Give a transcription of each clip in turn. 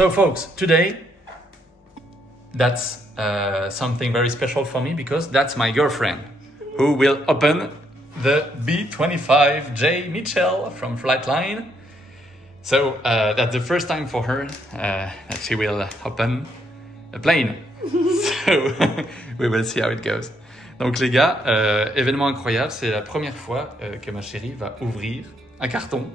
So folks, today that's something very special for me because that's my girlfriend who will open the B25J Mitchell from Flightline. So that's the first time for her that she will open a plane. So we will see how it goes. Donc les gars, événement incroyable, c'est la première fois que ma chérie va ouvrir un carton,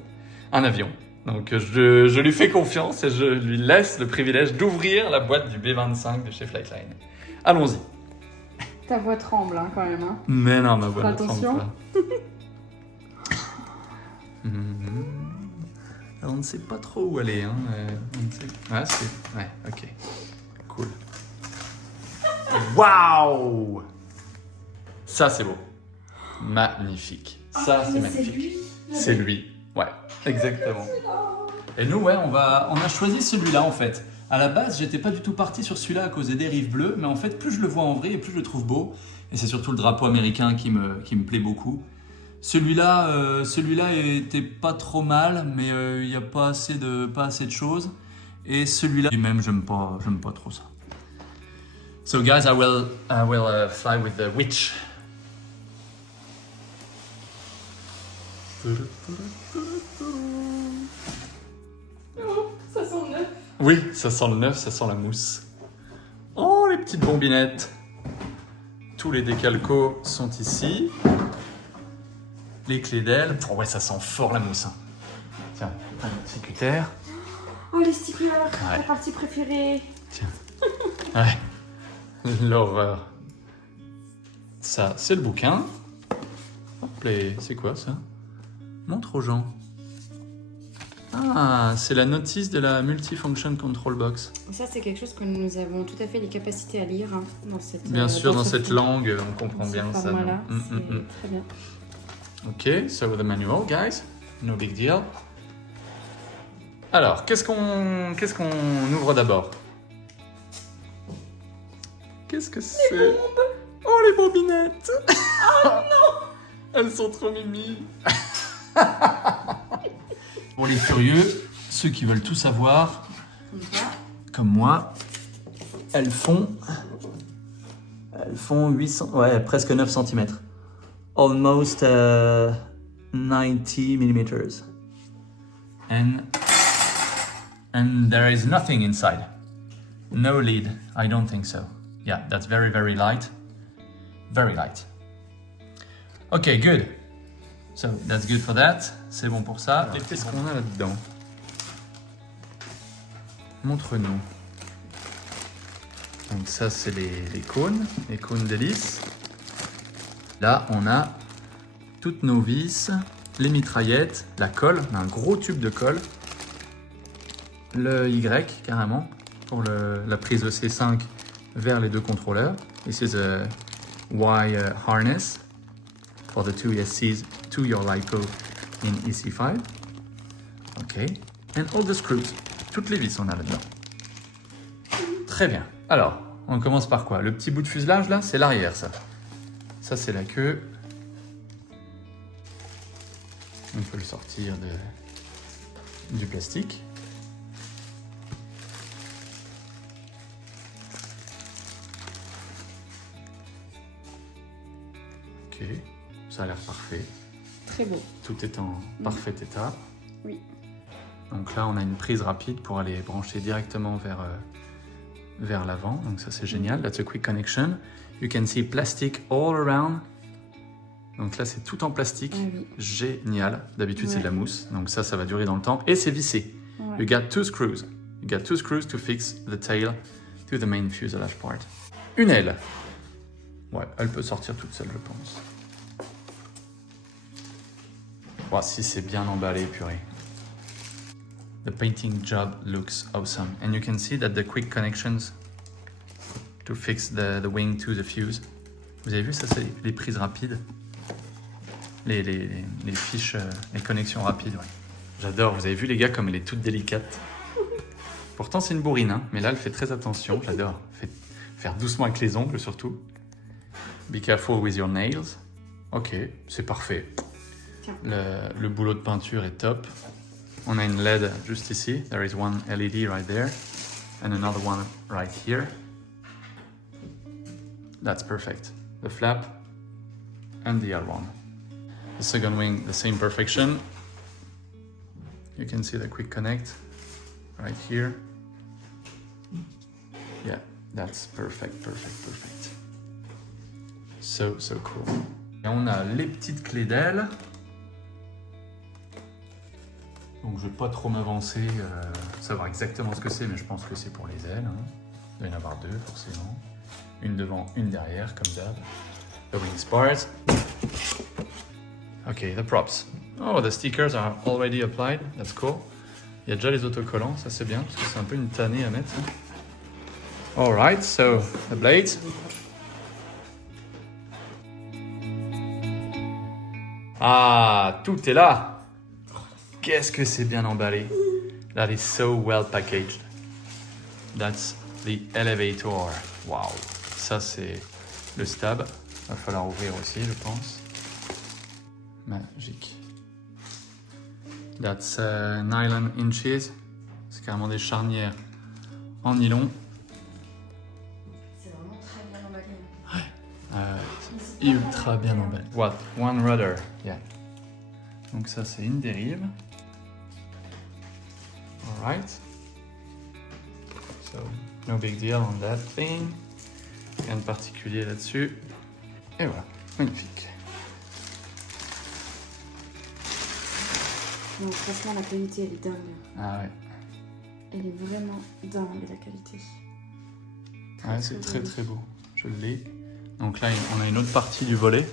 un avion. Donc je lui fais confiance et je lui laisse le privilège d'ouvrir la boîte du B25 de chez Flightline. Allons-y. Ta voix tremble hein, quand même. Hein. Mais non, ma voix ne Attention. tremble pas. On ne sait pas trop où aller. Hein. On ne sait... Ouais, ok. Cool. Waouh! Ça, c'est beau. Magnifique. Ça, c'est magnifique. C'est lui. Ouais, exactement. Et nous, ouais, on a choisi celui-là, en fait. À la base, j'étais pas du tout parti sur celui-là à cause des dérives bleues, mais en fait, plus je le vois en vrai et plus je le trouve beau. Et c'est surtout le drapeau américain qui me plaît beaucoup. Celui-là était pas trop mal, mais il n'y a pas assez de choses. Et celui-là, lui-même, j'aime pas trop ça. So guys, I will fly with the witch. Oh, ça sent neuf. Oui, ça sent le neuf, ça sent la mousse. Oh, les petites bombinettes. Tous les décalcos sont ici. Les clés d'aile. Oh ouais, ça sent fort la mousse. Hein. Tiens, un petit cutter. Oh, les stickers, Ouais. ta partie préférée. Tiens. Ouais. L'horreur. Ça, c'est le bouquin. Hop, c'est quoi ça? Montre aux gens. Ah, c'est la notice de la Multifunction Control Box. Ça, c'est quelque chose que nous avons tout à fait les capacités à lire hein, dans cette Bien sûr, dans cette ce langue, on comprend bien ça. format-là, non c'est très bien. Ok, so the manual, guys. No big deal. Alors, qu'est-ce qu'on ouvre d'abord? Qu'est-ce que c'est? Oh, les bobinettes! Oh non! Elles sont trop mimi! Pour les curieux, ceux qui veulent tout savoir, comme moi, elles font 800, ouais, presque 9 cm. Almost 90 millimeters. And there is nothing inside. No lid, I don't think so. Yeah, that's very, very light. Very light. Okay, good. So, that's good for that. C'est bon pour ça. Et qu'est-ce qu'on a là-dedans? Montre-nous. Donc ça, c'est les cônes d'hélice. Là, on a toutes nos vis, les mitraillettes, la colle, on a un gros tube de colle, le Y carrément, pour la prise EC5 vers les deux contrôleurs. This is a Y harness for the two ESCs to your LiPo in EC5. Ok, and all the screws, toutes les vis on a là-dedans. Très bien. Alors, on commence par quoi? Le petit bout de fuselage là, c'est l'arrière ça. Ça, c'est la queue. On peut le sortir du plastique. Ok, ça a l'air parfait. Très beau. Tout est en parfait état. Oui. Donc là, on a une prise rapide pour aller brancher directement vers l'avant. Donc ça, c'est génial. That's a quick connection. You can see plastic all around. Donc là, c'est tout en plastique. Ah oui. Génial. D'habitude, c'est de la Ouais. mousse. Donc ça va durer dans le temps. Et c'est vissé. Ouais. You got two screws. You got two screws to fix the tail to the main fuselage part. Une aile. Ouais, elle peut sortir toute seule, je pense. Oh, si c'est bien emballé, purée. The painting job looks awesome. And you can see that the quick connections to fix the wing to the fuse. Vous avez vu, ça c'est les prises rapides. Les fiches, les connexions rapides, ouais. J'adore, vous avez vu les gars comme elle est toute délicate. Pourtant c'est une bourrine, hein, mais là elle fait très attention, j'adore. Faire doucement avec les ongles surtout. Be careful with your nails. Ok, c'est parfait. Le boulot de peinture est top. On a une LED juste ici. There is one LED right there. and another one right here. That's perfect. The flap and the aileron. The second wing, the same perfection. You can see the quick connect right here. Yeah, that's perfect, perfect, perfect. So cool. Et on a les petites clés d'aile. Donc je vais pas trop m'avancer, savoir exactement ce que c'est, mais je pense que c'est pour les ailes. Hein. Il doit y en avoir deux forcément. Une devant, une derrière, comme d'hab. The wing parts. Okay, the props. Oh, the stickers are already applied. That's cool. Il y a déjà les autocollants, ça c'est bien, parce que c'est un peu une tannée à mettre. Ça. Alright, so the blades. Ah, tout est là. Qu'est-ce que c'est bien emballé. That is so well packaged. That's the elevator. Wow. Ça, c'est le stab. Va falloir ouvrir aussi, je pense. Magique. That's nylon inches. C'est carrément des charnières en nylon. C'est vraiment très bien emballé. Ultra bien emballé. What? One rudder. Yeah. Donc ça, c'est une dérive. Alright. So, no big deal on that thing. Rien de particulier là-dessus. Et voilà, magnifique. Donc franchement, la qualité, elle est dingue. Ah ouais. Elle est vraiment dingue, la qualité. Ouais, c'est très très beau. Je l'ai. Donc là, on a une autre partie du volet.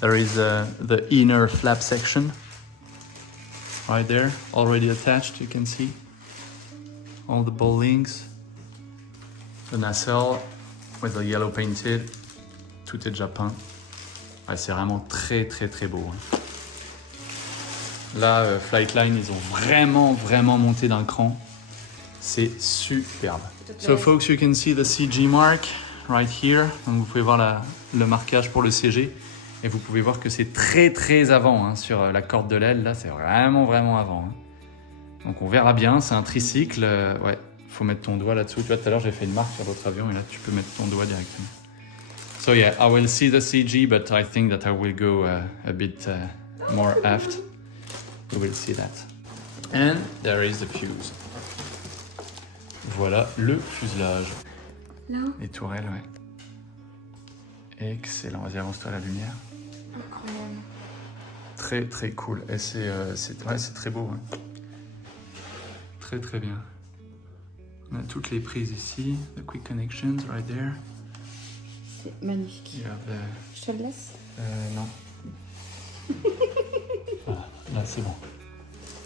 There is the inner flap section. Right there, already attached, you can see. All the ball links. The nacelle with the yellow painted. Tout est déjà peint. Ouais, c'est vraiment très très très beau. Hein. Là, Flightline, ils ont vraiment monté d'un cran. C'est superbe. So folks, you can see the CG mark right here. Donc vous pouvez voir le marquage pour le CG. Et vous pouvez voir que c'est très très avant hein, sur la corde de l'aile. Là, c'est vraiment avant. Hein. Donc on verra bien, c'est un tricycle. Ouais, faut mettre ton doigt là-dessous. Tu vois, tout à l'heure, j'ai fait une marque sur l'autre avion et là, tu peux mettre ton doigt directement. So yeah, I will see the CG, but I think that I will go a bit more aft. We will see that. And there is the fuse. Voilà le fuselage. Là. Les tourelles, ouais. Excellent. Vas-y, avance-toi à la lumière. Incroyable. Très très cool. Et c'est très beau. Hein. Très très bien. On a toutes les prises ici. The quick connections right there. C'est magnifique. You have the... Je te le laisse. Non. Voilà, là c'est bon.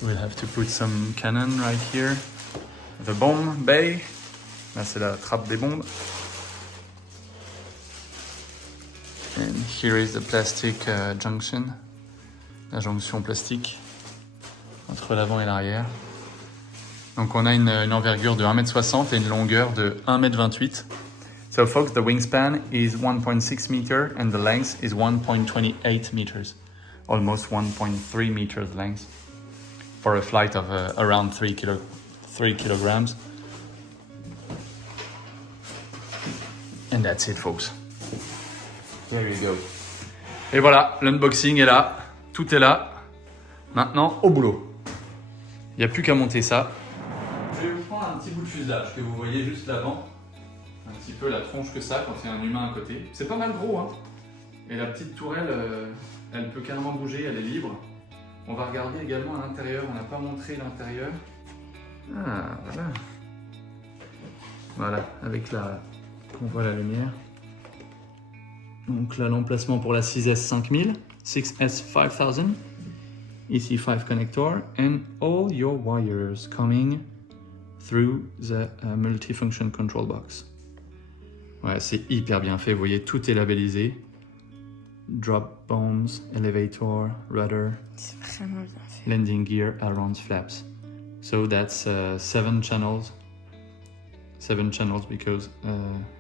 We'll have to put some cannon right here. The bomb bay. Là c'est la trappe des bombes. And here is the plastic junction. La jonction plastique entre l'avant et l'arrière. Donc on a une envergure de 1m60 et une longueur de 1m28. So folks, the wingspan is 1.6 meter and the length is 1.28 meters. Almost 1.3 meters length for a flight of around 3 kilograms. And that's it, folks. There you go. Et voilà, l'unboxing est là. Tout est là. Maintenant, au boulot. Il n'y a plus qu'à monter ça. Je vais vous prendre un petit bout de fuselage que vous voyez juste l'avant. Un petit peu la tronche que ça quand il y a un humain à côté. C'est pas mal gros, hein. Et la petite tourelle, elle peut carrément bouger, elle est libre. On va regarder également à l'intérieur. On n'a pas montré l'intérieur. Ah, voilà. Voilà, avec on voit la lumière. Donc là, l'emplacement pour la 6S 5000, 6S 5000, EC5 connector, and all your wires coming through the multifunction control box. Ouais, c'est hyper bien fait. Vous voyez, tout est labellisé. Drop bombs, elevator, rudder. C'est vraiment bien fait. Landing gear, ailerons, flaps. So that's 7 channels. 7 channels because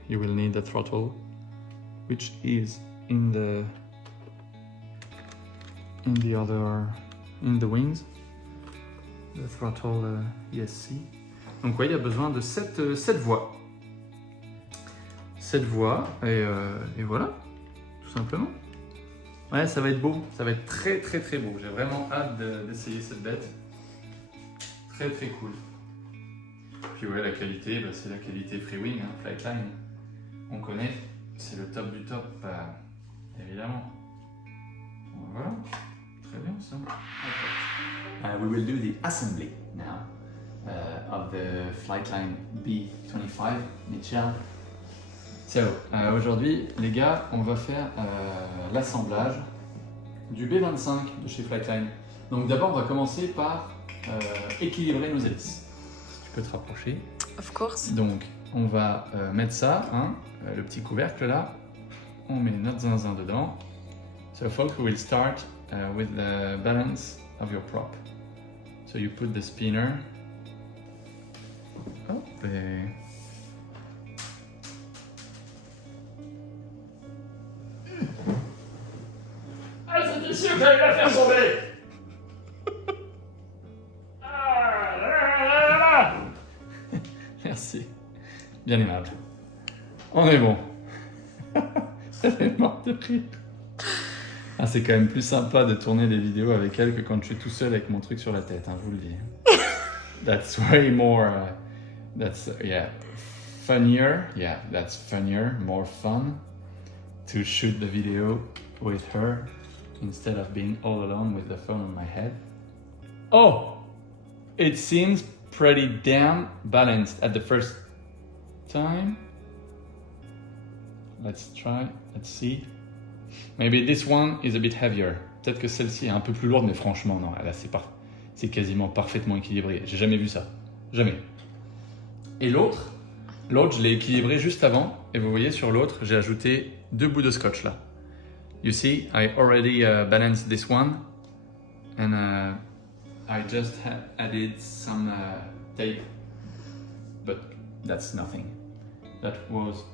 you will need the throttle, which is in the wings. The throttle ESC. Donc ouais, il y a besoin de 7 voies. 7 voies, et voilà, tout simplement. Ouais, ça va être beau, ça va être très très très beau. J'ai vraiment hâte d'essayer cette bête. Très très cool. Puis ouais, la qualité, bah, c'est la qualité Freewing, hein, Flightline. On connaît, c'est le top du top, évidemment. Voilà, très bien ça. We will do the assembly now of the Flightline B25 Mitchell. So, aujourd'hui, les gars, on va faire l'assemblage du B25 de chez Flightline. Donc d'abord, on va commencer par équilibrer nos hélices. Tu peux te rapprocher. Of course. Donc, on va mettre ça, hein, le petit couvercle là. On met notre zinzin dedans. So, folks, we will start with the balance of your prop. So, you put the spinner. Oh, Ah, c'était sûr que j'allais la faire tomber! Merci. Bien aimable. On est bon. Elle est morte de rire. Ah, c'est quand même plus sympa de tourner des vidéos avec elle que quand je suis tout seul avec mon truc sur la tête, hein, je vous le dis. That's way more... funnier. Yeah, that's funnier, more fun to shoot the video with her instead of being all alone with the phone on my head. Oh! It seems pretty damn balanced at the first time. Let's try, let's see. Maybe this one is a bit heavier. Peut-être que celle-ci est un peu plus lourde, mais franchement, non, là c'est quasiment parfaitement équilibré. J'ai jamais vu ça. Jamais. Et l'autre, je l'ai équilibré juste avant. Et vous voyez, sur l'autre, j'ai ajouté 2 bouts de scotch là. You see, I already balanced this one. And I just added some tape. But that's nothing. That was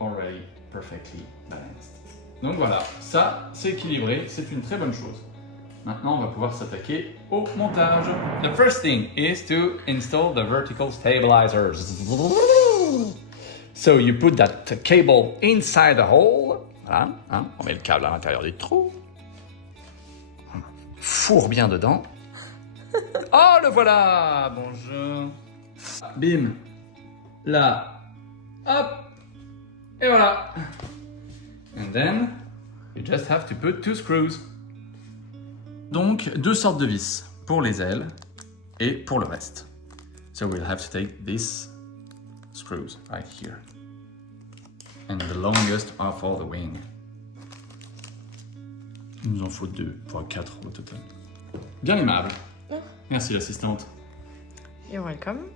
already perfectly balanced. Donc voilà, ça c'est équilibré, c'est une très bonne chose. Maintenant, on va pouvoir s'attaquer au montage. The first thing is to install the vertical stabilizers. So you put that cable inside the hole. Voilà, hein, on met le câble à l'intérieur du trou. On fourre bien dedans. Oh, le voilà! Bonjour. Bim. Là. Hop. Et voilà. And then, you just have to put 2 screws. Donc, 2 sortes de vis pour les ailes et pour le reste. So we'll have to take these screws right here. And the longest are for the wing. Il nous en faut 2 pour 4 au total. Bien aimable. Merci l'assistante. You're welcome.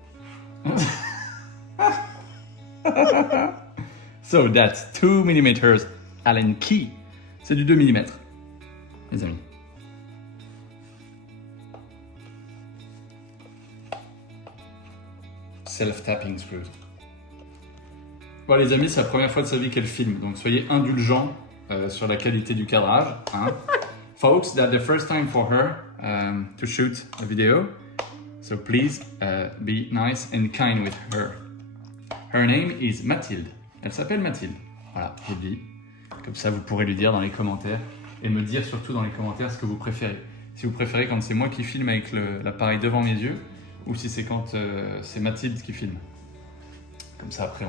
So that's 2 mm Allen key. C'est du 2 mm, les amis. Self-tapping screws. Bon les amis, c'est la première fois de sa vie qu'elle filme, donc soyez indulgents sur la qualité du cadrage. Hein. Folks, that's the first time for her to shoot a video, so please be nice and kind with her. Her name is Mathilde. Elle s'appelle Mathilde. Voilà, j'ai dit. Comme ça, vous pourrez lui dire dans les commentaires et me dire surtout dans les commentaires ce que vous préférez. Si vous préférez quand c'est moi qui filme avec l'appareil devant mes yeux ou si c'est quand c'est Mathilde qui filme. Comme ça, après,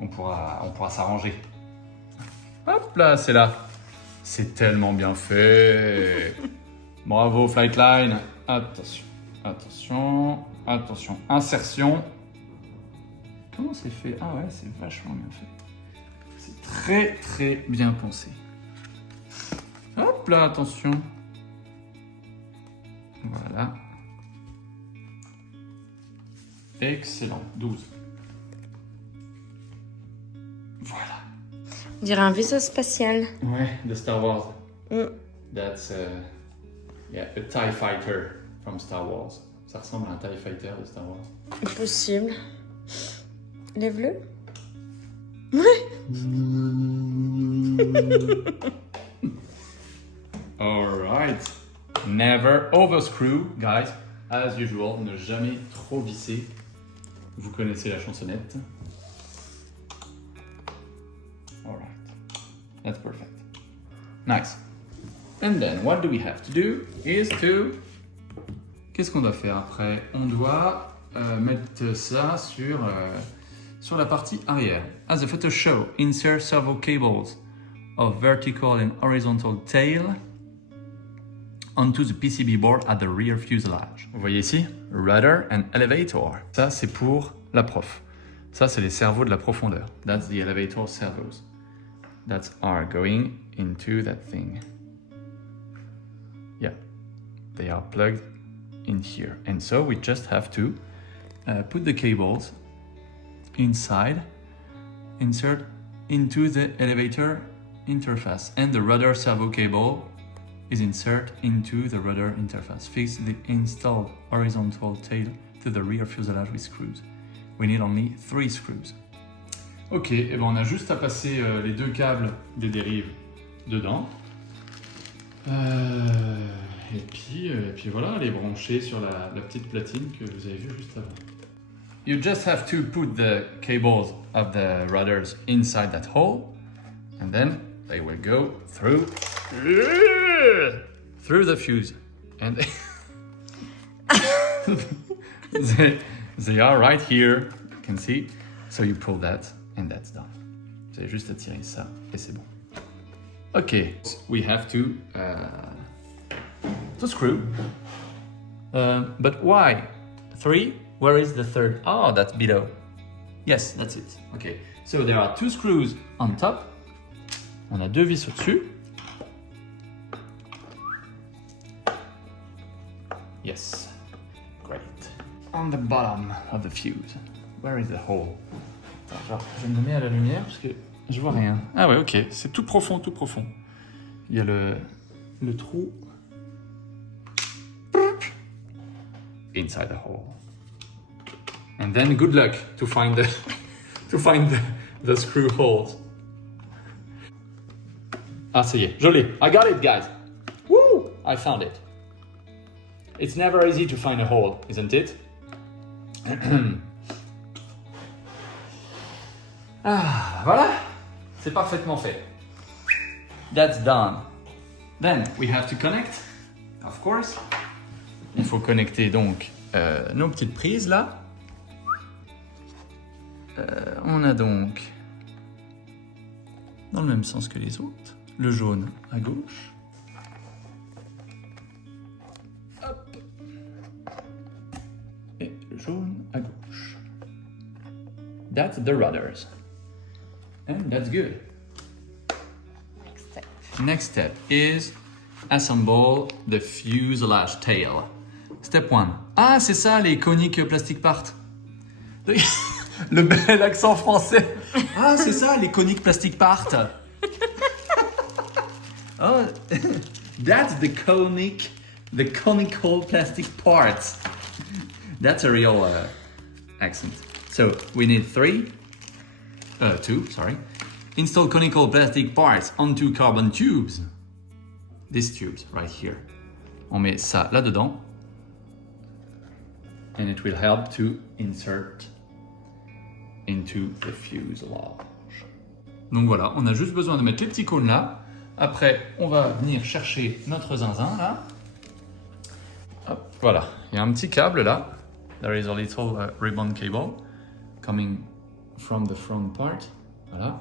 on pourra s'arranger. Hop là, c'est là. C'est tellement bien fait. Bravo, Flightline. Attention, attention, attention. Insertion. Comment c'est fait? Ah ouais, c'est vachement bien fait. C'est très très bien pensé. Hop là, attention. Voilà. Excellent. 12. Voilà. On dirait un vaisseau spatial. Ouais, de Star Wars. Mm. That's a TIE Fighter from Star Wars. Ça ressemble à un TIE Fighter de Star Wars. Possible. Lève-le. All right. Never overscrew, guys. as usual, ne jamais trop visser. Vous connaissez la chansonnette. Alright, that's perfect. Nice. And then what do we have to do is to... Qu'est-ce qu'on doit faire après? On doit mettre ça sur la partie arrière. As the photo show, insert several cables of vertical and horizontal tail onto the PCB board at the rear fuselage. Vous voyez ici, rudder and elevator. Ça, c'est pour la prof. Ça, c'est les servos de la profondeur. That's the elevator servos that are going into that thing. Yeah, they are plugged in here. And so we just have to put the cables inside, insert into the elevator interface, and the rudder servo cable is insert into the rudder interface. Fix the installed horizontal tail to the rear fuselage with screws. We need only 3 screws. Ok, et ben on a juste à passer les 2 câbles des dérives dedans. Et puis voilà, les brancher sur la petite platine que vous avez vue juste avant. You just have to put the cables of the rudders inside that hole, and then they will go through the fuse. And they are right here, you can see. So you pull that, and that's done. Vous avez juste à tirer ça, et c'est bon. Okay, we have to screw. But why 3? Where is the third? Oh, that's below. Yes, that's it. Okay, so there are 2 screws on top. On a 2 vis au-dessus. Yes, great. On the bottom of the fuse, where is the hole? Attends, je vais me mets à la lumière parce que je vois rien. Ah ouais, ok, c'est tout profond, tout profond. Il y a le trou inside the hole. And then good luck to find the screw holes. Ah, ça y est, je l'ai. I got it, guys. Woo! I found it. It's never easy to find a hole, isn't it? Ah, voilà. C'est parfaitement fait. That's done. Then we have to connect, of course. Il faut connecter donc nos petites prises là. On a donc, dans le même sens que les autres, le jaune à gauche. Hop. Et le jaune à gauche. That's the rudders. And that's good. Next step is assemble the fuselage tail. Step 1. Ah, c'est ça, les coniques plastic parts. Le bel accent français. Ah, c'est ça, les coniques plastic parts. Oh, that's the conical plastic parts. That's a real accent. So we need 2, sorry. Install conical plastic parts onto carbon tubes. These tubes right here. On met ça là-dedans. And it will help to insert into the fuselage. Donc voilà, on a juste besoin de mettre les petits cônes là. Après, on va venir chercher notre zinzin là. Hop, voilà, il y a un petit câble là. There is a little ribbon cable coming from the front part. Voilà.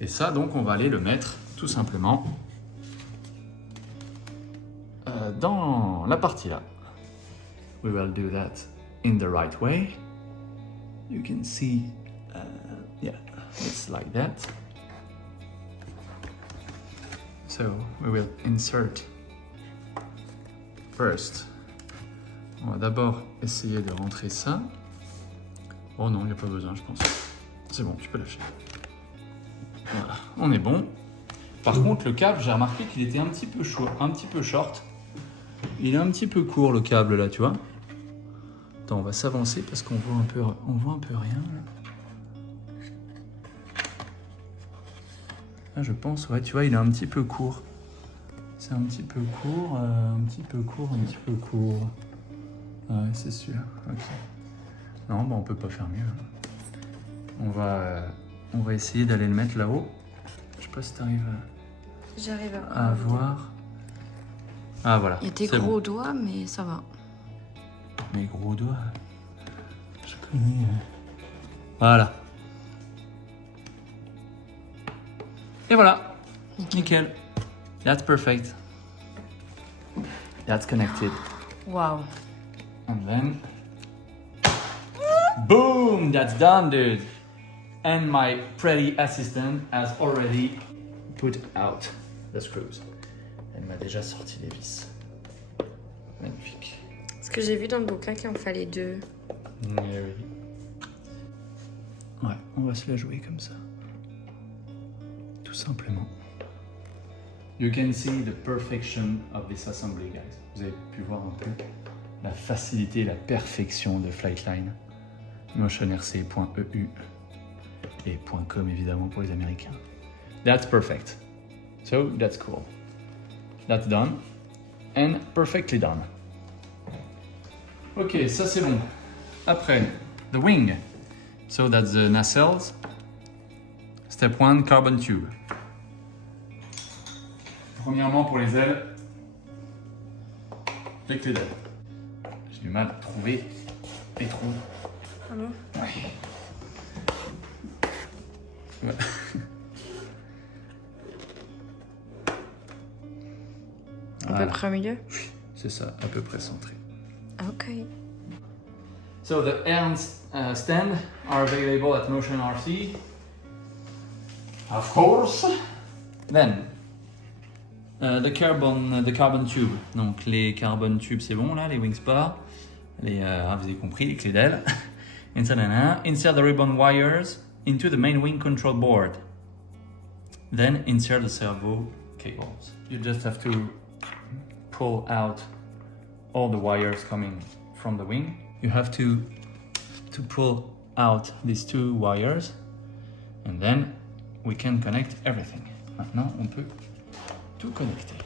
Et ça, donc, on va aller le mettre tout simplement dans la partie là. We will do that in the right way. You can see, yeah, it's like that. So we will insert first. On va d'abord essayer de rentrer ça. Oh non, il n'y a pas besoin, je pense. C'est bon, tu peux lâcher. Voilà, on est bon. Par contre, le câble, j'ai remarqué qu'il était un petit peu chaud, un petit peu short. Il est un petit peu court, le câble là, tu vois. Attends, on va s'avancer parce qu'on voit un peu rien. Là. Là, je pense, ouais, tu vois, il est un petit peu court. C'est un petit peu court, un petit peu court. Ouais, c'est sûr. Ok. Non, bah on peut pas faire mieux. On va essayer d'aller le mettre là-haut. Je sais pas si t'arrives J'arrive à voir. Ah voilà. Il y a tes c'est gros bon. doigts, mais ça va. Mes gros doigts. Je connais. Voilà. Et voilà. Nickel. That's perfect. That's connected. Waouh. And then, boom, that's done, dude. And my pretty assistant has already put out the screws. Elle m'a déjà sorti les vis. Magnifique. Parce que j'ai vu dans le bouquin qu'il en fallait 2. Ouais, on va se la jouer comme ça. Tout simplement. You can see the perfection of this assembly, guys. Vous avez pu voir un peu la facilité, la perfection de Flightline. motionrc.eu et .com évidemment pour les Américains. That's perfect. So that's cool. That's done. And perfectly done. Ok, ça c'est bon. Après, the wing. So that's the nacelles. Step 1, carbon tube. Premièrement pour les ailes, les clés d'aile. J'ai du mal à trouver les trous. Ah bon? Ouais. À peu près au milieu? C'est ça, à peu près centré. Ok. So the ends stand are available at Motion RC. Of course. Then the carbon tube. Donc les carbon tubes c'est bon là, les Wingspar. Les vous avez compris, les clés d'aile. Insert the ribbon wires into the main wing control board. Then insert the servo cables. You just have to pull out all the wires coming from the wing. You have to pull out these 2 wires and then we can connect everything. Maintenant, on peut tout connecter.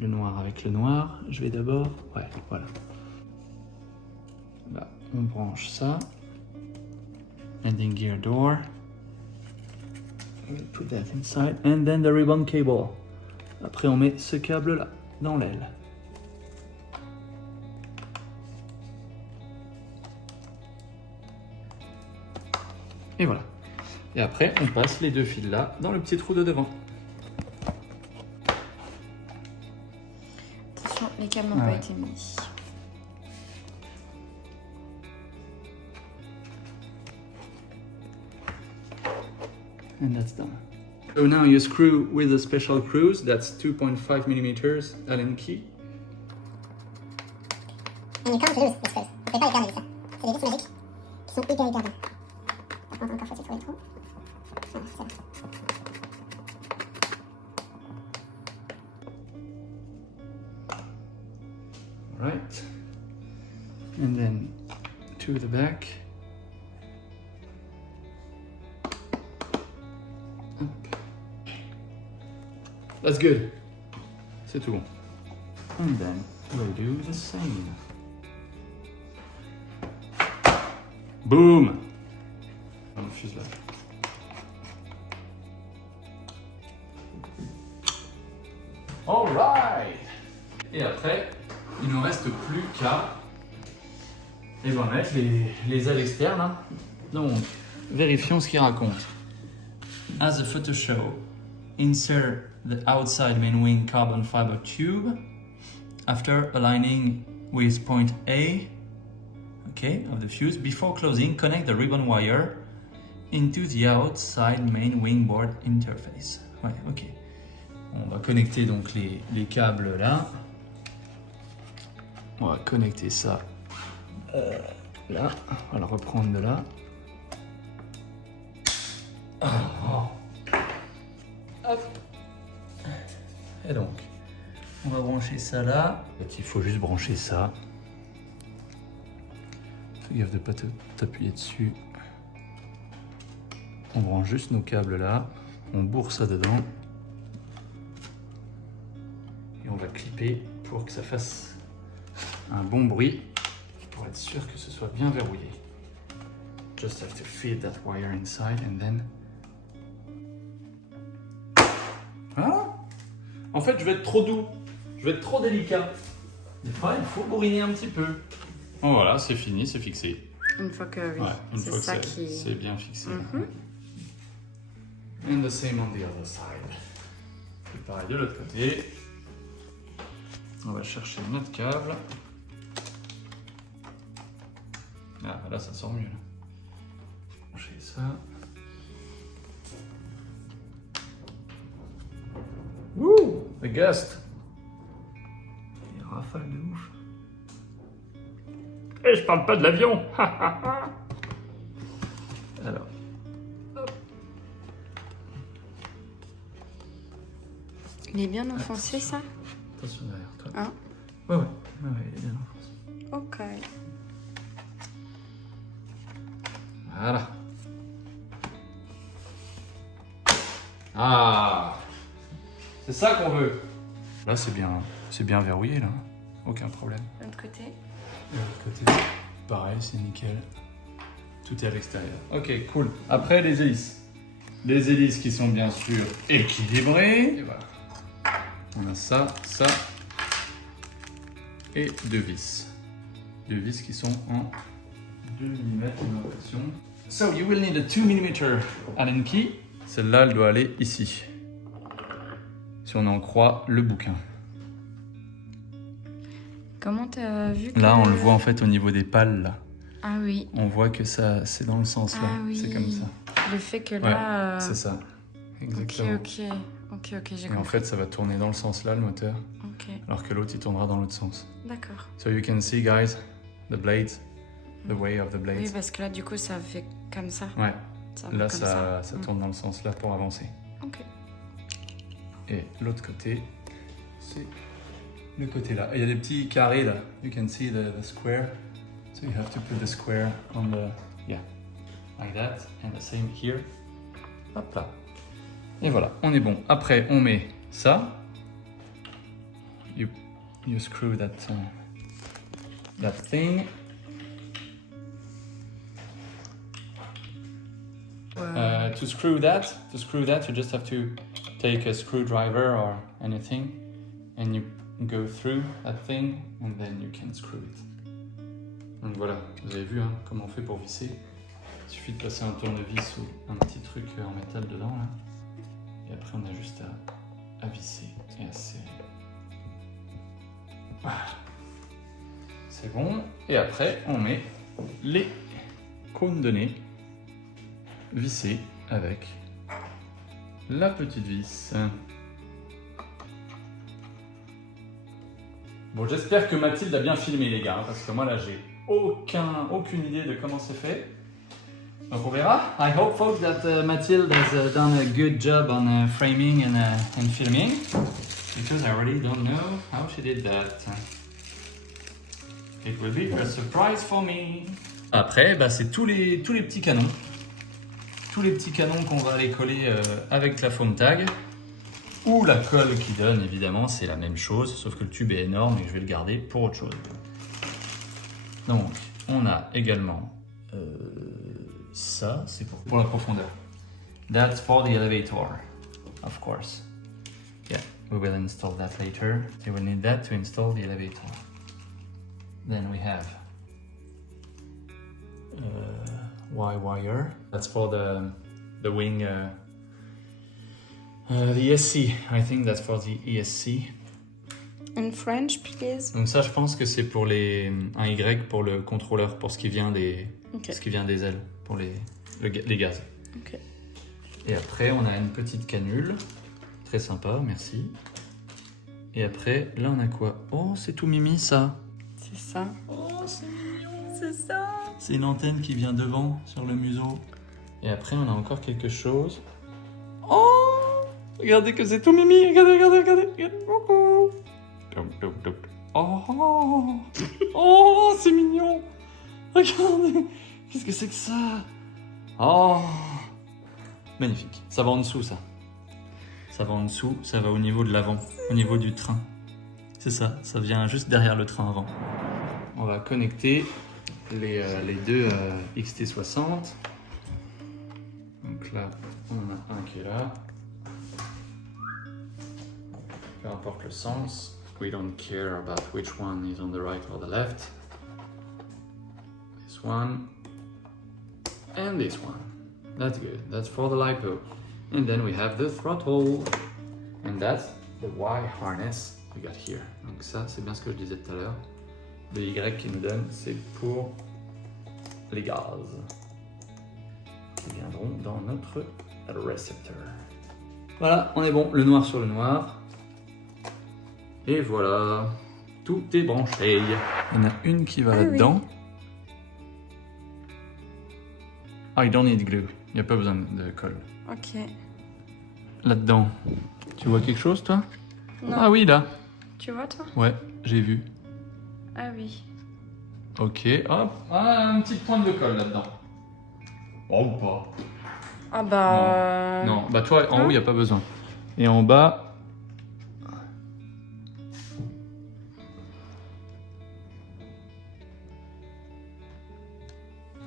Le noir avec le noir, je vais d'abord... Ouais, voilà. Là, on branche ça. Landing gear door. We'll put that inside. And then the ribbon cable. Après, on met ce câble-là dans l'aile. Et voilà. Et après, on passe les 2 fils là dans le petit trou de devant. Attention, les câbles n'ont pas été mis. And that's done. So now you screw with a special screws, that's 2.5 millimeters Allen key. And you can't lose the screws. On peut pas les perdre avec ça. C'est des vis magiques qui sont hyper bonnes. Par contre, encore faut-il trouver le trou. Voilà, c'est bon. Right. And then to the back. That's good. C'est tout bon. And then we'll do the same. Boom! On le fuselage. All right! Et après, il ne nous reste plus qu'à mettre les ailes externes. Hein. Donc, vérifions ce qu'il raconte. As the photo show, insert the outside main wing carbon fiber tube after aligning with point A, okay, of the fuse. Before closing, connect the ribbon wire into the outside main wing board interface. Ouais, ok. On va connecter donc les câbles là. On va connecter ça là. On va le reprendre de là. Hop. Et donc, on va brancher ça là. Il faut juste brancher ça. Fais gaffe de ne pas t'appuyer dessus. On branche juste nos câbles là. On bourre ça dedans. Et on va clipper pour que ça fasse un bon bruit. être sûr que ce soit bien verrouillé. Just have to feed that wire inside and then... Hein? En fait, je vais être trop doux. Je vais être trop délicat. Des fois, il faut bourriner un petit peu. Bon, voilà, c'est fini, c'est fixé. Une fois que oui, Ouais, une c'est fois que ça qui... c'est bien fixé. Mhm. And the same on the other side. Et pareil de l'autre côté. On va chercher notre câble. Ah, là, ça sort mieux. Là. Brancher ça. Wouh! The gust! Il rafale de ouf. Et je parle pas de l'avion! Alors. Hop. Il est bien enfoncé, ça? Attention derrière toi. Hein? Ouais, il est bien enfoncé. Ok. Voilà. Ah! C'est ça qu'on veut. Là, c'est bien verrouillé, là. Aucun problème. De l'autre côté? De l'autre côté, pareil, c'est nickel. Tout est à l'extérieur. Ok, cool. Après, les hélices. Les hélices qui sont bien sûr équilibrées. Et voilà. On a ça, ça. Et deux vis. Deux vis qui sont en 2 mm, j'ai l'impression. So, you will need a 2 mm Allen key. Celle-là, elle doit aller ici. Si on en croit le bouquin. Comment t'as vu que... Là, on le voit en fait au niveau des pales, là. Ah oui. On voit que ça, c'est dans le sens là. Ah oui. C'est comme ça. Le fait que Ouais, là... c'est ça. Exactement. Ok, j'ai Et en compris. fait, ça va tourner dans le sens là, le moteur, Ok, alors que l'autre, il tournera dans l'autre sens. d'accord. So you can see, guys, the blades, the way of the blades. Oui, parce que là, du coup, ça fait comme ça. Ouais, Ça va là, comme ça tourne dans le sens là pour avancer. Ok. Et l'autre côté, c'est le côté là. Et il y a des petits carrés là. You can see the square. So you have to put the square on the... Yeah, like that. And the same here. Hop là. Et voilà, on est bon. Après, on met ça. You screw that thing. To screw that, you just have to take a screwdriver or anything, and you go through that thing, and then you can screw it. Donc voilà, vous avez vu hein, comment on fait pour visser. Il suffit de passer un tournevis ou un petit truc en métal dedans là. Et après on a juste à visser et à serrer. Voilà. C'est bon. Et après on met les cônes de nez vissés avec la petite vis. Bon, j'espère que Mathilde a bien filmé les gars, hein, parce que moi là j'ai aucune idée de comment c'est fait. Donc on verra. I hope folks that Mathilde has done a good job on framing and filming, because I really don't know how she did that. It will be a surprise for me. Après, bah, c'est tous les petits canons. Tous les petits canons qu'on va aller coller avec la foam tag. Ou la colle qui donne, évidemment, c'est la même chose, sauf que le tube est énorme et que je vais le garder pour autre chose. Donc, on a également ça, c'est pour la profondeur. That's for the elevator, of course. Yeah, we will install that later. So we'll need that to install the elevator. Then we have Y-wire. That's for the wing, the ESC. I think that's for the ESC. In French, please. Donc ça, je pense que c'est pour un Y pour le contrôleur, pour ce qui vient des, Ok. ce qui vient des ailes, pour les gaz. Ok. Et après, on a une petite canule, très sympa, merci. Et après, là, on a quoi? Oh, c'est tout mimi, ça. C'est ça. Oh, c'est mignon. C'est ça. C'est une antenne qui vient devant, sur le museau. Et après, on a encore quelque chose. Oh, regardez que c'est tout mimi. Regardez. Coucou. Oh, oh, c'est mignon. Regardez. Qu'est-ce que c'est que ça? Oh, magnifique. Ça va en dessous, ça. Ça va en dessous, ça va au niveau de l'avant, au niveau du train. C'est ça, ça vient juste derrière le train avant. On va connecter les deux XT60. Donc là, on en a un qui est là. Peu importe le sens. We don't care about which one is on the right or the left. This one. And this one. That's good. That's for the LiPo. And then we have the throttle. And that's the Y harness we got here. Donc ça, c'est bien ce que je disais tout à l'heure. Le Y qui nous donne, c'est pour les gaz qui viendront dans notre récepteur. Voilà, on est bon, le noir sur le noir. Et voilà, tout est branché. Il y en a une qui va là-dedans. Ah, I don't need glue. Il n'y a pas besoin de colle. Ok. Là-dedans, tu vois quelque chose, toi? Non. Ah oui, là. Tu vois, toi? Ouais, j'ai vu. Ah oui. Ok, hop. Ah, une petite pointe de colle là-dedans. Oh, ou pas. Ah bah... Non, bah toi, en haut, il n'y a pas besoin. Et en bas...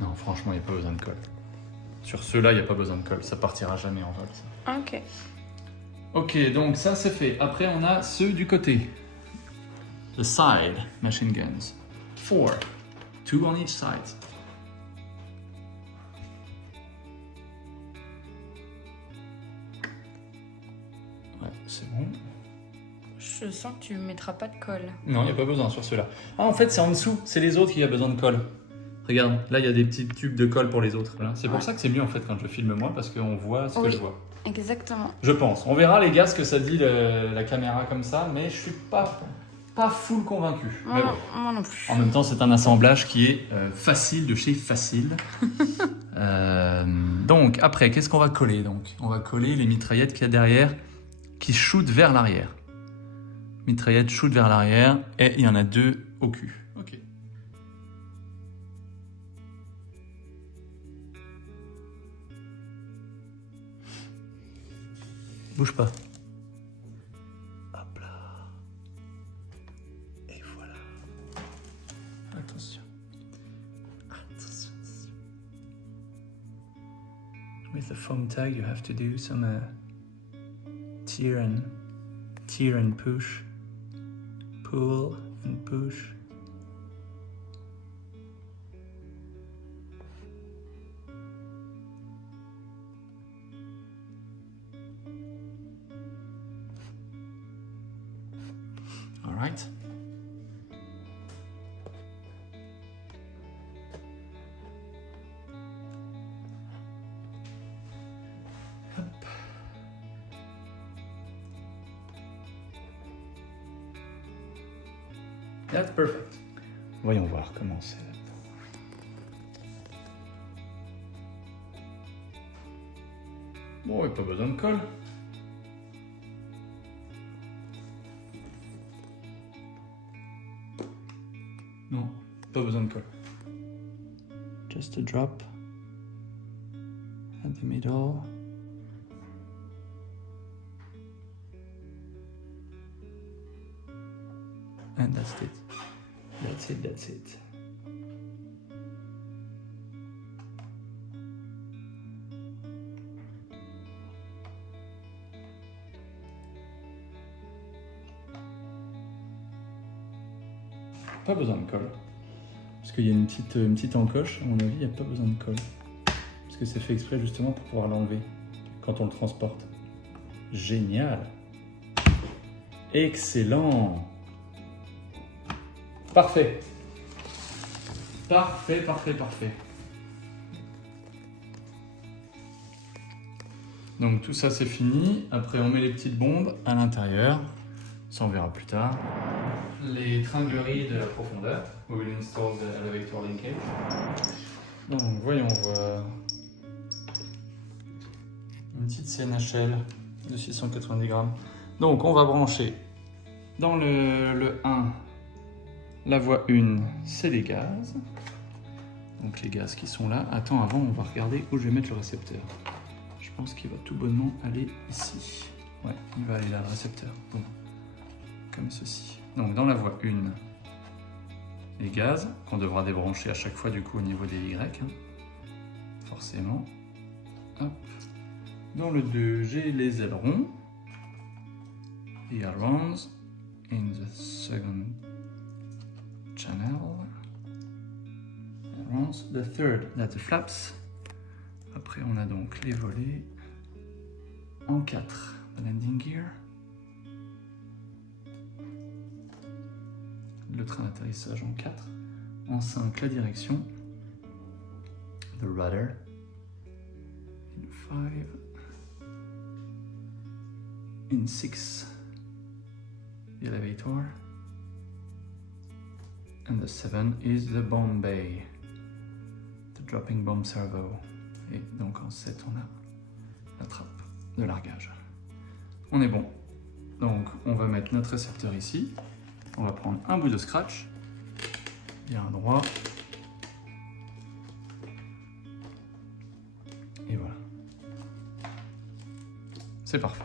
Non, franchement, il n'y a pas besoin de colle. Sur ceux-là, il n'y a pas besoin de colle. Ça partira jamais en vol, ça. Ok. Ok, donc ça, c'est fait. Après, on a ceux du côté. The side machine guns. 4. 2 on each side. Ouais, c'est bon. Je sens que tu mettras pas de colle. Non, il n'y a pas besoin sur ceux-là. Ah, en fait, c'est en dessous. C'est les autres qui a besoin de colle. Regarde, là, il y a des petits tubes de colle pour les autres. Voilà. C'est pour ça que c'est mieux, en fait, quand je filme moi, parce qu'on voit ce que je vois. Exactement. Je pense. On verra, les gars, ce que ça dit la caméra comme ça, mais je suis pas full convaincu. Mais bon. Moi non plus. En même temps, c'est un assemblage qui est facile, de chez Facile. Donc, après, qu'est-ce qu'on va coller donc? On va coller les mitraillettes qu'il y a derrière, qui shootent vers l'arrière. Mitraillette shoot vers l'arrière, et il y en a 2 au cul. Ok. Bouge pas. Hop là. Et voilà. Attention. Attention. With the foam tag, you have to do some tear and push. Pull and push. All right. That's perfect. Voyons voir comment c'est là-dedans. Bon, il n'y a pas besoin de colle. Non, pas besoin de colle. Just a drop at the middle. And that's it. That's it, that's it. Pas besoin de colle. Parce qu'il y a une petite encoche, à mon avis, il n'y a pas besoin de colle. Parce que c'est fait exprès justement pour pouvoir l'enlever quand on le transporte. Génial! Excellent! Parfait. Parfait, parfait, parfait. Donc tout ça c'est fini. Après on met les petites bombes à l'intérieur. Ça on verra plus tard. Les tringleries de la profondeur. We will install the elevator linkage. Donc voyons voir. Une petite CNHL de 690 grammes. Donc on va brancher dans le 1. La voie 1, c'est les gaz. Donc les gaz qui sont là. Attends, avant, on va regarder où je vais mettre le récepteur. Je pense qu'il va tout bonnement aller ici. Ouais, il va aller là, le récepteur. Bon. Comme ceci. Donc dans la voie 1, les gaz, qu'on devra débrancher à chaque fois du coup au niveau des Y, hein, forcément. Hop. Dans le 2, j'ai les ailerons. The ailerons in the second channel. Ailerons. The third, that's the flaps. Après, on a donc les volets en 4. The landing gear. Le train d'atterrissage en 4. En 5, la direction. The rudder. In 5. In 6. The elevator. And the 7 is the bomb bay. The dropping bomb servo. Et donc en 7, on a la trappe de largage. On est bon. Donc on va mettre notre récepteur ici. On va prendre un bout de scratch, bien droit, et voilà. C'est parfait.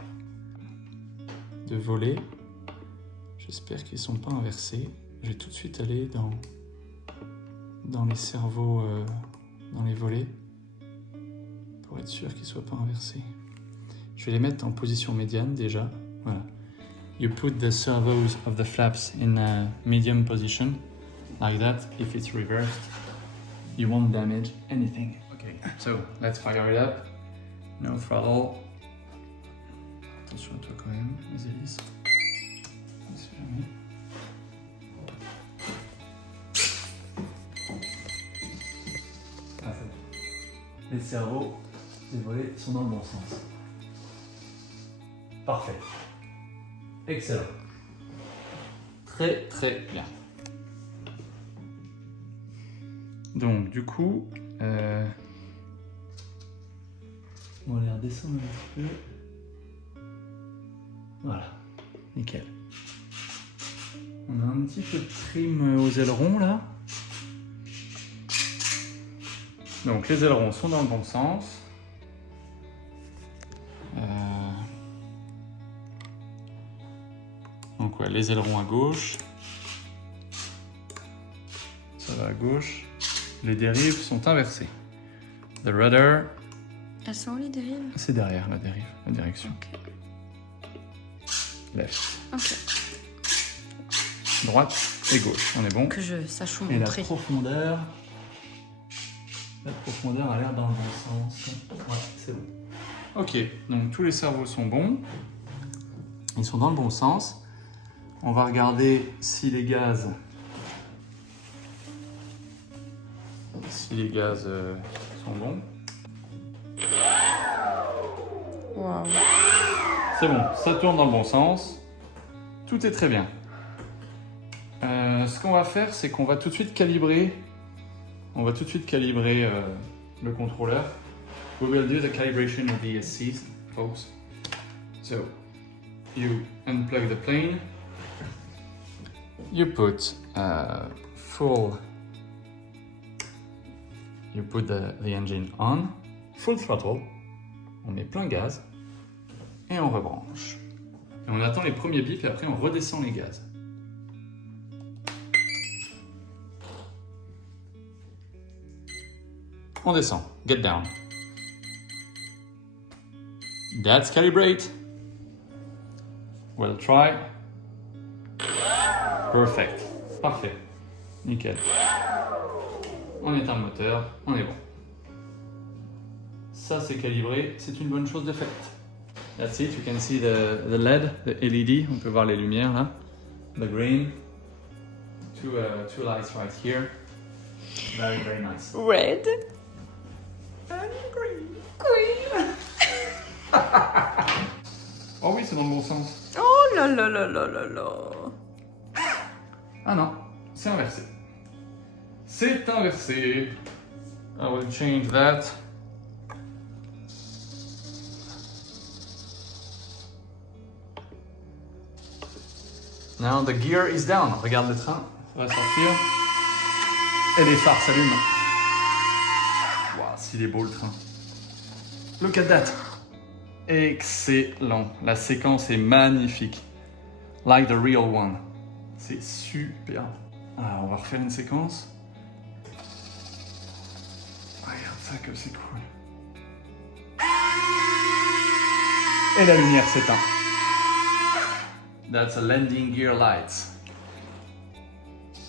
De volets, j'espère qu'ils ne sont pas inversés. Je vais tout de suite aller dans les cerveaux, dans les volets, pour être sûr qu'ils ne soient pas inversés. Je vais les mettre en position médiane déjà, voilà. You put the servos of the flaps in a medium position, like that. If it's reversed, you won't damage anything. Okay, so let's fire it up. No throttle. Attention à toi quand même, les hélices. On sait jamais. Ah, c'est bon. Les cerveaux des volets sont dans le bon sens. Parfait. Excellent. Très très bien. Donc du coup, on va les redescendre un petit peu. Voilà, nickel. On a un petit peu de trim aux ailerons là. Donc les ailerons sont dans le bon sens. Donc ouais, les ailerons à gauche. Ça va à gauche. Les dérives sont inversées. The rudder. Elles sont où les dérives? C'est derrière la dérive, la direction. Ok. Left. Ok. Droite et gauche, on est bon. Que je sache où Et la montrer. profondeur. La profondeur a l'air dans le bon sens. Ouais, c'est bon. Ok, donc tous les cerveaux sont bons. Ils sont dans le bon sens. On va regarder si les gaz sont bons. Wow. C'est bon, ça tourne dans le bon sens. Tout est très bien. Ce qu'on va faire, c'est qu'on va tout de suite calibrer. On va tout de suite calibrer le contrôleur. We will do the calibration of the ESCs, folks. So, you unplug the plane. You put You put the engine on, full throttle. On met plein gaz et on rebranche. Et on attend les premiers bips et après on redescend les gaz. On descend. Get down. That's calibrate. Well try. Perfect. Parfait. Nickel. On éteint le moteur, on est bon. Ça c'est calibré, c'est une bonne chose de faite. That's it, you can see the LED, the LED, on peut voir les lumières là. The green. Two lights right here. Very, very nice. Red. And green. Green. Oh oui, c'est dans le bon sens. Oh là là là là là là. Ah non, c'est inversé. C'est inversé. I will change that. Now the gear is down. Regarde le train, ça va sortir. Et les phares s'allument. Waouh, s'il est beau le train. Look at that. Excellent. La séquence est magnifique. Like the real one. C'est super. Alors, on va refaire une séquence. Regarde ça comme c'est cool. Et la lumière s'éteint. That's a landing gear light.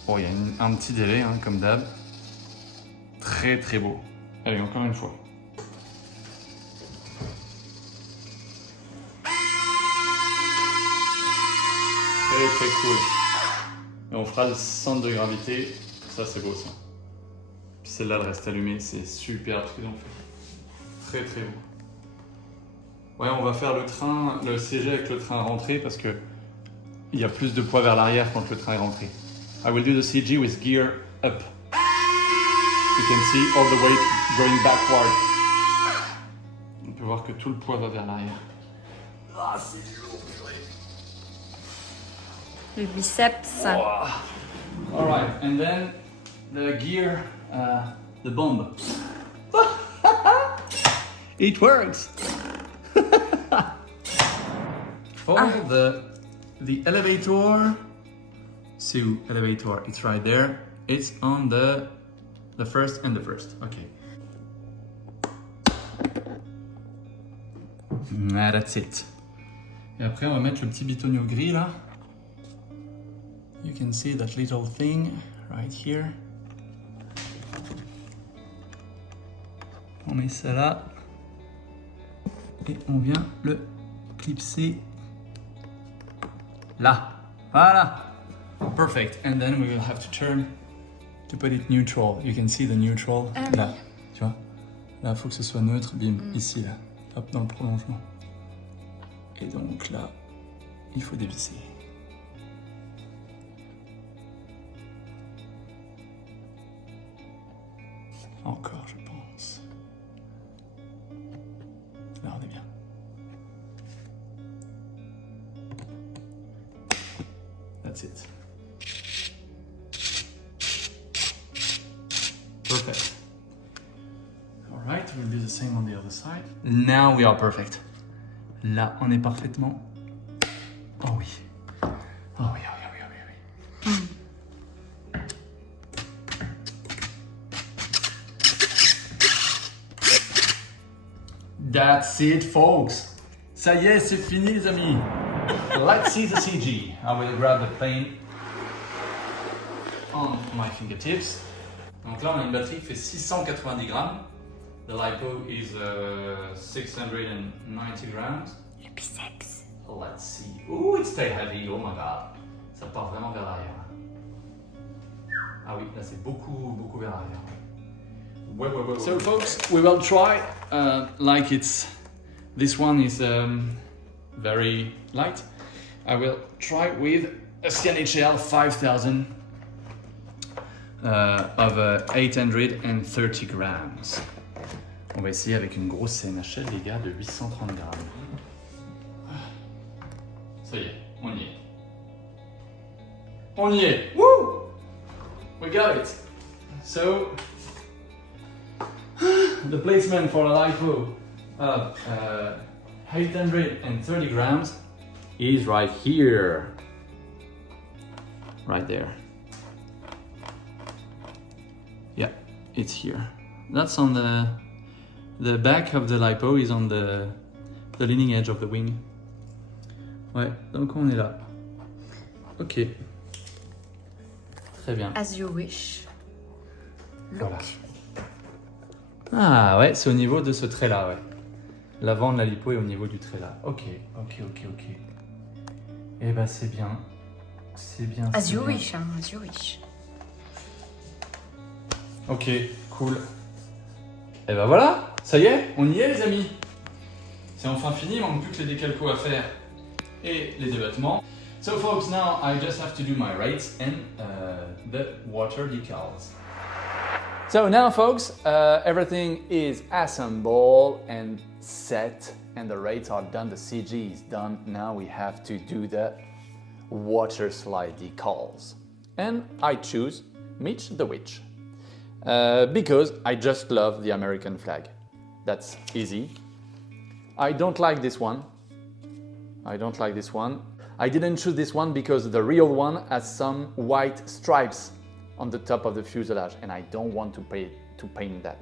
Bon, il y a un petit délai, hein, comme d'hab. Très très beau. Allez, encore une fois. Très très cool. Et on fera le centre de gravité. Ça, c'est beau ça. Puis celle-là, elle reste allumée. C'est super ce qu'ils ont fait. Très très beau. Ouais, on va faire le CG avec le train rentré parce que il y a plus de poids vers l'arrière quand le train est rentré. I will do the CG with gear up. You can see all the weight going backward. On peut voir que tout le poids va vers l'arrière. Ah, c'est lourd, purée. Le biceps. Oh. All right, and then the gear, the bomb. It works. For the elevator. So elevator, it's right there. It's on the first and the first. Okay. Ah, that's it. Et après, on va mettre le petit bitonio gris là. You can see that little thing right here. On met ça là. Et on vient le clipser là. Voilà. Perfect. And then we will have to turn to put it neutral. You can see the neutral. Ah, là. oui. Tu vois? Là, il faut que ce soit neutre. Bim. Ici, là. Hop, dans le prolongement. Et donc là, il faut dévisser. Encore, je pense. Là, on est bien. That's it. Perfect. All right, we'll do the same on the other side. Now we are perfect. Là, on est parfaitement. Oh oui. Oh oui, oh oui, oh oui, oh oui. That's it, folks. Ça y est, c'est fini, les amis. Let's see the CG. I will grab the plane on my fingertips. Donc là, on a une batterie qui fait 690 grammes. The LiPo is 690 grams. Le biceps. Let's see. Ooh, it's stay heavy. Oh my god. Ça part vraiment vers l'arrière. Ah oui, là c'est beaucoup vers l'arrière. Ouais. So folks, we will try like it's. This one is very light. I will try with a CNHL 5000 of 830 grams. On va essayer avec une grosse CNHL, les gars, de 830 grammes. Ça y est, on y est. On y est! Woo! We got it! So, the placement for a LiPo of 830 grams is right here. Right there. Yeah, it's here. That's on the back of the LiPo is on the leading edge of the wing. Ouais, donc on est là. Ok. Très bien. As you wish. Voilà. Ah ouais, c'est au niveau de ce trait-là, ouais. L'avant de la lipo est au niveau du trait-là. Ok. Eh ben c'est bien. C'est bien. As c'est you bien. wish, hein, as you wish. Ok, cool. Et ben voilà, ça y est, on y est les amis. C'est enfin fini, il manque plus que les décalcos à faire et les débattements. So folks, now I just have to do my rates and the water decals. So now folks, everything is assembled and set and the rates are done, the CG is done. Now we have to do the water slide decals. And I choose Mitch the Witch. Because I just love the American flag. That's easy. I don't like this one. I didn't choose this one because the real one has some white stripes on the top of the fuselage and I don't want to paint that.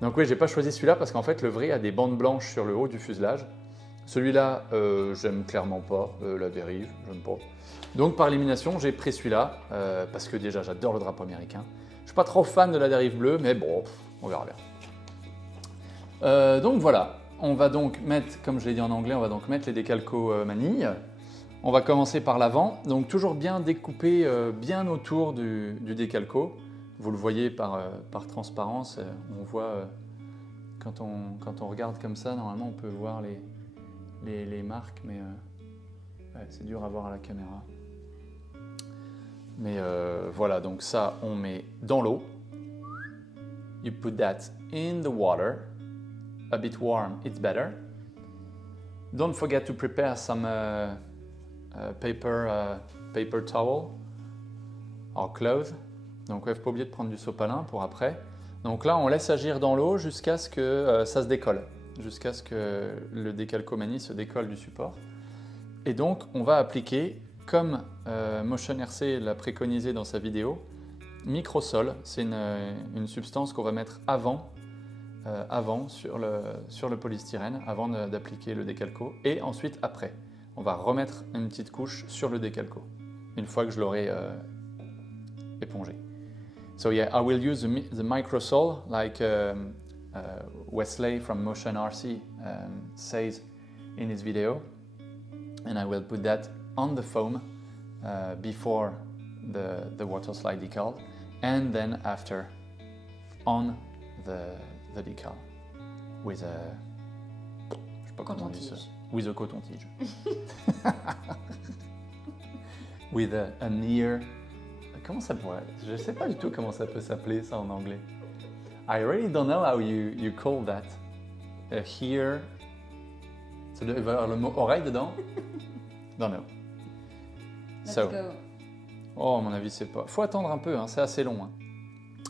Donc oui, j'ai pas choisi celui-là parce qu'en fait le vrai a des bandes blanches sur le haut du fuselage. Celui-là, j'aime clairement pas, la dérive, j'aime pas. Donc par élimination, j'ai pris celui-là parce que déjà j'adore le drapeau américain. Je suis pas trop fan de la dérive bleue, mais bon, on verra bien. Donc voilà, on va donc mettre, comme je l'ai dit en anglais, on va donc mettre les décalcos manille. On va commencer par l'avant, donc toujours bien découpé bien autour du décalco. Vous le voyez par transparence, on voit quand on regarde comme ça, normalement on peut voir les marques, mais ouais, c'est dur à voir à la caméra. Mais voilà, donc ça on met dans l'eau. You put that in the water. A bit warm, it's better. Don't forget to prepare some paper towel or cloth. Donc il ne faut pas oublier de prendre du sopalin pour après. Donc là, on laisse agir dans l'eau jusqu'à ce que ça se décolle, jusqu'à ce que le décalcomanie se décolle du support. Et donc, on va appliquer, comme Motion RC l'a préconisé dans sa vidéo, Microsol. C'est une substance qu'on va mettre avant sur le polystyrène, avant d'appliquer le décalco, et ensuite après. On va remettre une petite couche sur le décalco, une fois que je l'aurai épongé. So yeah, I will use the Microsol, like Wesley from Motion RC says in his video, and I will put that on the foam before the water slide decal, and then after on the decal with a, je sais pas comment on dit ça, with a coton-tige. With an ear. Comment ça pourrait? Je sais pas du tout comment ça peut s'appeler ça en anglais. I really don't know how you call that. A ear. Ça doit avoir le mot oreille dedans? Don't know. Let's So. go. Oh, à mon avis, c'est pas. Faut attendre un peu, hein, c'est assez long. Hein.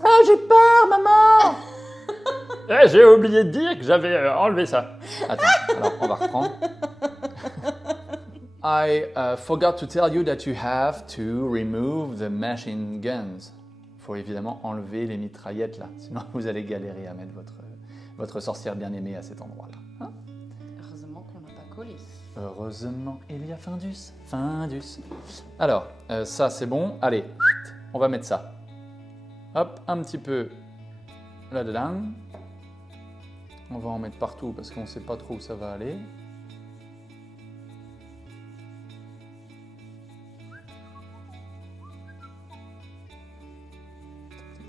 Ah, j'ai peur, maman! J'ai oublié de dire que j'avais enlevé ça. Attends, alors on va reprendre. I forgot to tell you that you have to remove the machine guns. Il faut évidemment enlever les mitraillettes là, sinon vous allez galérer à mettre votre sorcière bien-aimée à cet endroit-là. Hein? Heureusement qu'on n'a pas collé. Heureusement, il y a Findus. Alors, ça c'est bon. Allez, on va mettre ça. Hop, un petit peu là-dedans. On va en mettre partout parce qu'on ne sait pas trop où ça va aller.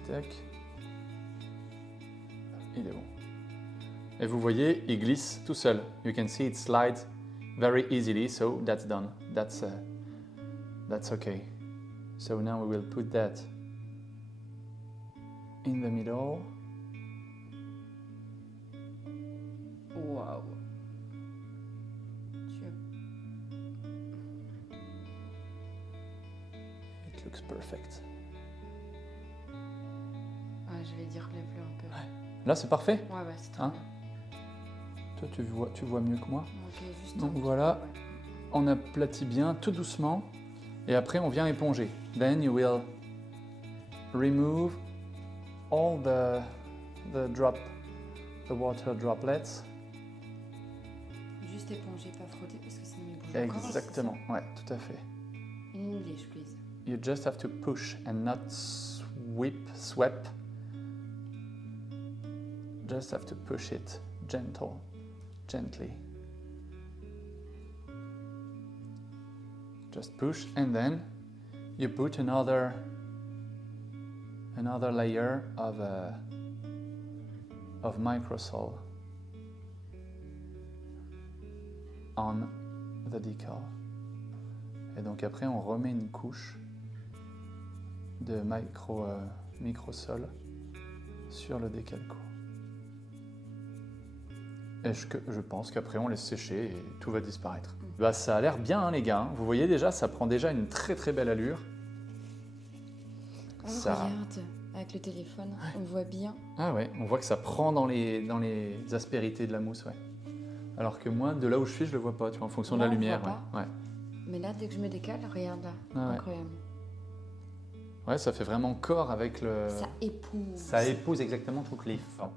Tac. Il est bon. Et vous voyez, il glisse tout seul. You can see it slide very easily, so that's done. That's okay. So now we will put that in the middle. Waouh. It looks perfect. Ah, je vais dire lève-le un peu. Là, c'est parfait. Ouais, c'est trop Hein? bien. Toi, tu vois mieux que moi. Ok, juste Donc un petit voilà. peu, ouais. On aplatit bien, tout doucement. Et après, on vient éponger. Then you will remove all the water droplets. Juste éponger, pas frotter parce que sinon il bouge encore. Exactement, ouais, tout à fait. In English, please. You just have to push and not sweep. Just have to push it gently. Just push and then you put another layer of Microsol on the decal. Et donc après on remet une couche de Microsol sur le décalco. Et je pense qu'après on laisse sécher et tout va disparaître. Bah, ça a l'air bien hein, les gars, vous voyez déjà, ça prend déjà une très très belle allure. Oh, Ça- regarde, avec le téléphone, on voit bien. Ah ouais, on voit que ça prend dans les aspérités de la mousse, ouais. Alors que moi, de là où je suis, je le vois pas, tu vois, en fonction de Là, la on lumière. voit Ouais. Mais là, dès que je me décale, regarde là. Ah ouais. Incroyable. Ouais, ça fait vraiment corps avec le... Ça épouse. Ça épouse exactement toutes les formes.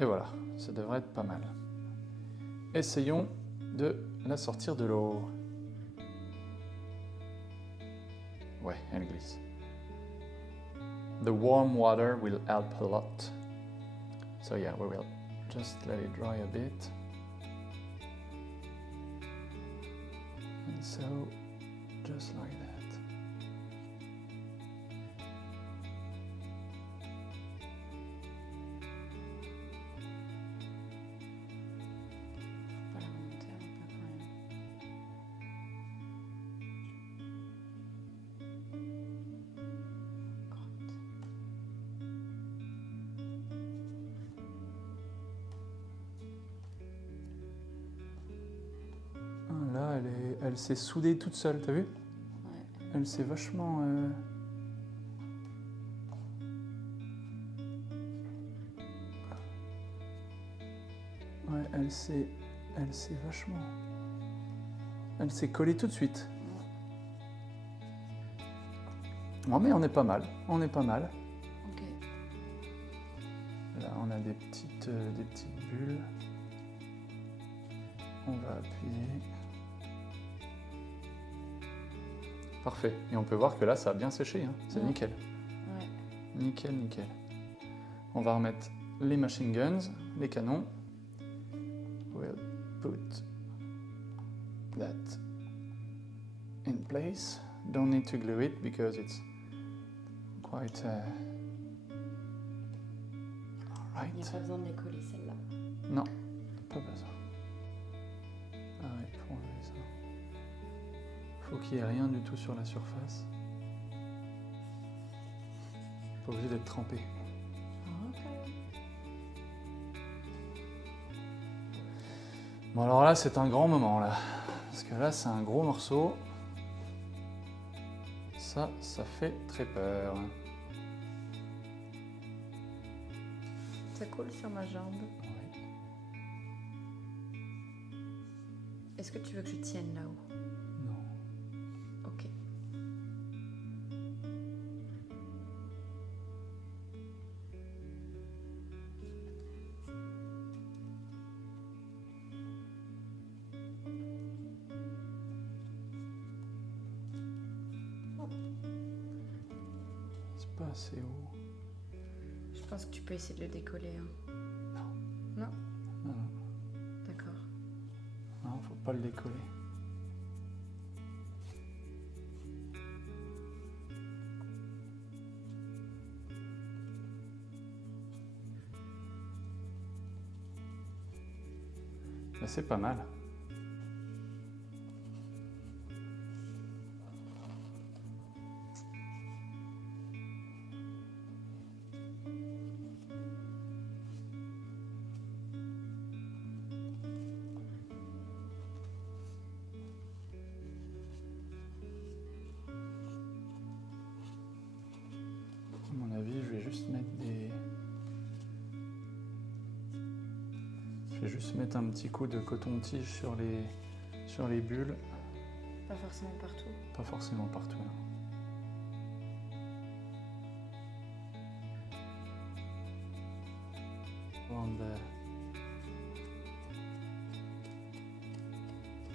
Et voilà, ça devrait être pas mal. Essayons de la sortir de l'eau. Ouais, elle glisse. The warm water will help a lot. So yeah, we will just let it dry a bit. And so, just like that. Faut pas la remonter un peu quand même. Crotte. Ah, là, elle s'est soudée toute seule, t'as vu? Ouais. Elle s'est vachement... Ouais, elle s'est vachement... Elle s'est collée tout de suite. Bon, mais on est pas mal, on est pas mal. Ok. Là, on a des petites bulles. On va appuyer. Parfait. Et on peut voir que là, ça a bien séché, hein. C'est Ouais. nickel. Ouais. Nickel, nickel. On va remettre les machine guns, les canons. We'll put that in place. Don't need to glue it because it's quite... Alright. Il n'y a pas besoin de les coller celle-là. Non, pas besoin. Ah ouais, faut enlever ça. Faut qu'il n'y ait rien du tout sur la surface. Pas obligé d'être trempé. Ok. Bon alors là, c'est un grand moment là. Parce que là, c'est un gros morceau. Ça fait très peur. Ça colle sur ma jambe. Oui. Est-ce que tu veux que je tienne là-haut? Non. Ok. C'est pas assez haut. Je pense que tu peux essayer de le décoller. Hein. Non. Non? Non, non. D'accord. Non, faut pas le décoller. Là, c'est pas mal. À mon avis, je vais juste mettre des... Je vais juste mettre un petit coup de coton-tige sur les bulles. Pas forcément partout. Pas forcément partout. Non.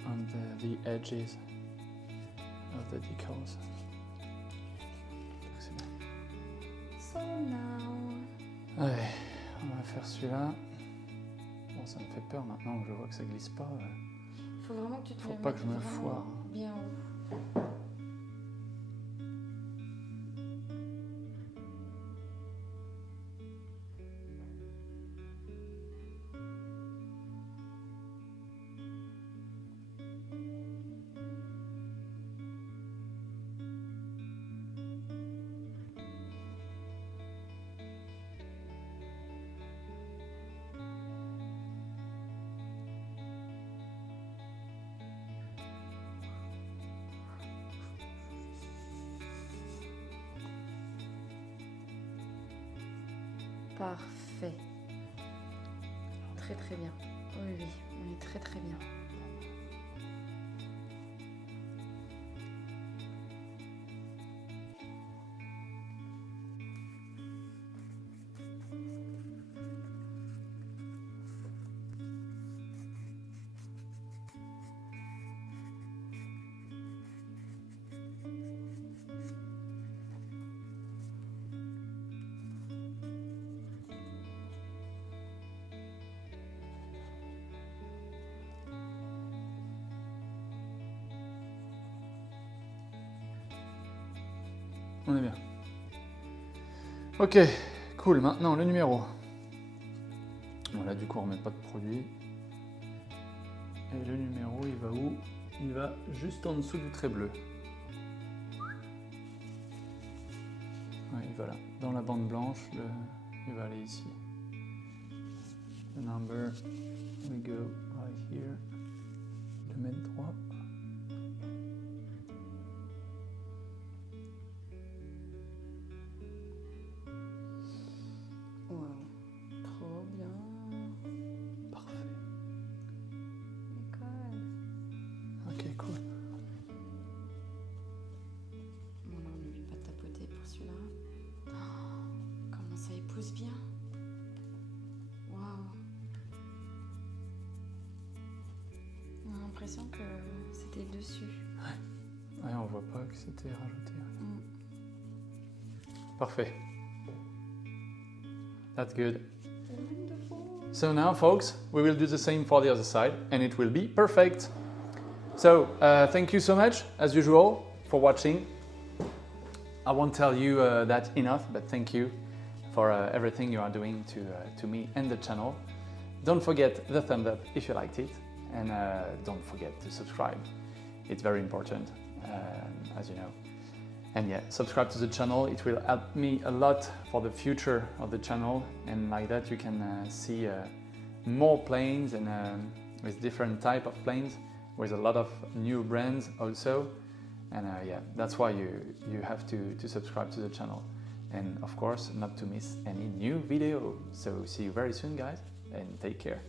On the edges of the decals. C'est bien. So now. Allez, on va faire celui-là. Bon, ça me fait peur maintenant que je vois que ça glisse pas. Faut vraiment que tu te Faut le pas que je mettes me vraiment foire. bien haut. Parfait. Très très bien. Oui, oui, on est très très bien. On est bien. Ok, cool. Maintenant, le numéro. Bon, là, du coup, on remet pas de produit. Et le numéro, il va où? Il va juste en dessous du trait bleu. Ouais, il va là. Dans la bande blanche, il va aller ici. The number, we go right here. Domaine 3. Wow, trop bien. Parfait. Nicole. Ok, cool. Bon, là, on n'oublie pas de tapoter pour celui-là. Oh, comment ça épouse bien. Waouh. On a l'impression que c'était dessus. Ouais, on voit pas que c'était rajouté. Mm. Parfait. That's good. Wonderful. So now, folks, we will do the same for the other side, and it will be perfect. So, thank you so much, as usual, for watching. I won't tell you that enough, but thank you for everything you are doing to me and the channel. Don't forget the thumbs up if you liked it, and don't forget to subscribe. It's very important, as you know. And yeah, subscribe to the channel. It will help me a lot for the future of the channel, and like that you can see more planes and with different type of planes, with a lot of new brands also. And yeah, that's why you have to subscribe to the channel, and of course not to miss any new video. So see you very soon, guys, and take care.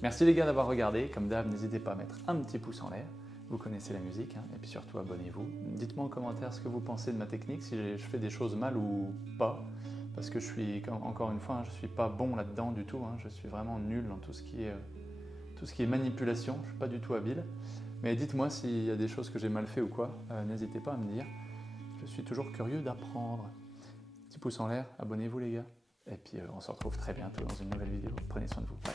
Merci les gars d'avoir regardé. Comme d'hab, n'hésitez pas à mettre un petit pouce en l'air. Vous connaissez la musique, hein, et puis surtout abonnez-vous. Dites-moi en commentaire ce que vous pensez de ma technique, si je fais des choses mal ou pas, parce que je suis, encore une fois, hein, je suis pas bon là-dedans du tout, hein, je suis vraiment nul dans tout ce qui est manipulation, je suis pas du tout habile. Mais dites-moi s'il y a des choses que j'ai mal fait ou quoi, n'hésitez pas à me dire. Je suis toujours curieux d'apprendre. Petit pouce en l'air, abonnez-vous les gars, et puis on se retrouve très bientôt dans une nouvelle vidéo. Prenez soin de vous. Bye.